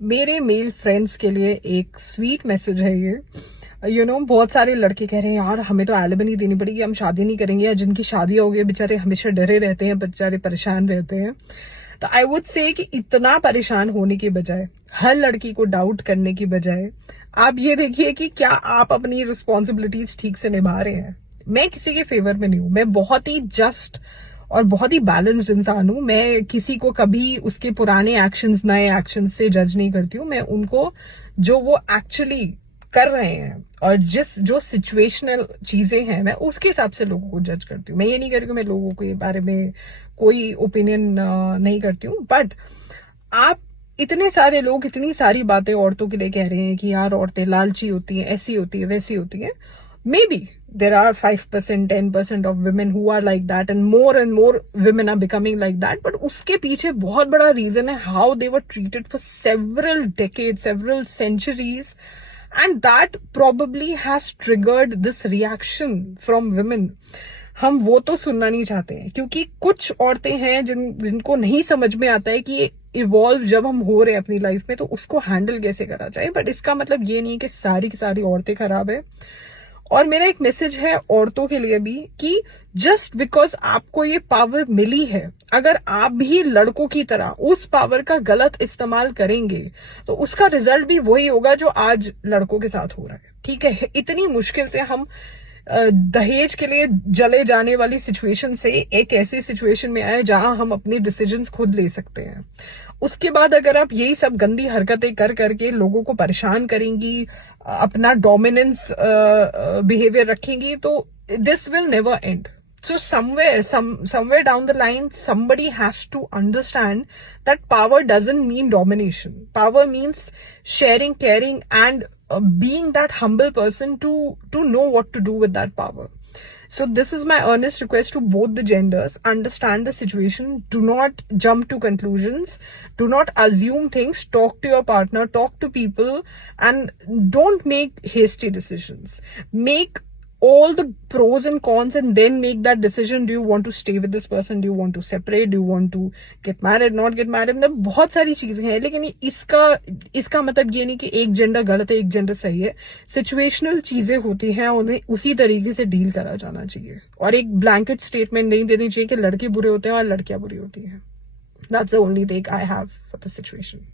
मेरे male friends के लिए एक स्वीट मैसेज है ये। बहुत सारे लड़के कह रहे हैं यार हमें तो एलिमनी देनी पड़ेगी, हम शादी नहीं करेंगे, या जिनकी शादी हो गई बेचारे हमेशा डरे रहते हैं, बेचारे परेशान रहते हैं। तो आई वुड से कि इतना परेशान होने की बजाय, हर लड़की को डाउट करने की बजाय, आप ये देखिए कि क्या आप अपनी रिस्पॉन्सिबिलिटीज ठीक से निभा रहे हैं। मैं किसी के फेवर में नहीं हूं, मैं बहुत ही जस्ट और बहुत ही बैलेंस्ड इंसान हूं। मैं किसी को कभी उसके पुराने एक्शंस नए एक्शंस से जज नहीं करती हूँ। मैं उनको जो वो एक्चुअली कर रहे हैं और जो सिचुएशनल चीजें हैं, मैं उसके हिसाब से लोगों को जज करती हूँ। मैं ये नहीं कह रही कि मैं लोगों के बारे में कोई ओपिनियन नहीं करती हूँ, बट आप इतने सारे लोग इतनी सारी बातें औरतों के लिए कह रहे हैं कि यार औरतें लालची होती हैं, ऐसी होती है, वैसी होती है। May be there are 5%, 10% of women who are like that, and more women are becoming like that. But उसके पीछे बहुत बड़ा reason है how they were treated for several decades, several centuries, and that probably has triggered this reaction from women. हम वो तो सुनना नहीं चाहते हैं, क्योंकि कुछ औरतें हैं जिनको नहीं समझ में आता है कि इवॉल्व जब हम हो रहे हैं अपनी लाइफ में तो उसको हैंडल कैसे करा जाए। बट इसका मतलब ये नहीं कि सारी की सारी औरतें खराब है। और मेरा एक मैसेज है औरतों के लिए भी कि जस्ट बिकॉज आपको ये पावर मिली है, अगर आप भी लड़कों की तरह उस पावर का गलत इस्तेमाल करेंगे तो उसका रिजल्ट भी वही होगा जो आज लड़कों के साथ हो रहा है। ठीक है, इतनी मुश्किल से हम दहेज के लिए जले जाने वाली सिचुएशन से एक ऐसी सिचुएशन में आए जहां हम अपने डिसीजंस खुद ले सकते हैं। उसके बाद अगर आप यही सब गंदी हरकतें कर करके लोगों को परेशान करेंगी, अपना डोमिनेंस बिहेवियर रखेंगी, तो this will never and. So somewhere down the line, somebody has to understand that power doesn't mean domination. Power means sharing, caring, and being that humble person to know what to do with that power. So this is my earnest request to both the genders. Understand the situation. Do not jump to conclusions. Do not assume things. Talk to your partner. Talk to people, and don't make hasty decisions. Make all the pros and cons and then make that decision. Do you want to stay with this person? Do you want to separate? Do you want to get married, not get married? मतलब बहुत सारी चीजें हैं, लेकिन इसका मतलब ये नहीं कि एक जेंडर गलत है, एक जेंडर सही है। सिचुएशनल चीजें होती हैं, उन्हें उसी तरीके से डील करा जाना चाहिए, और एक ब्लैंकेट स्टेटमेंट नहीं देनी चाहिए कि लड़के बुरे होते हैं और लड़कियां बुरी होती हैं। That's the only take I have for the situation.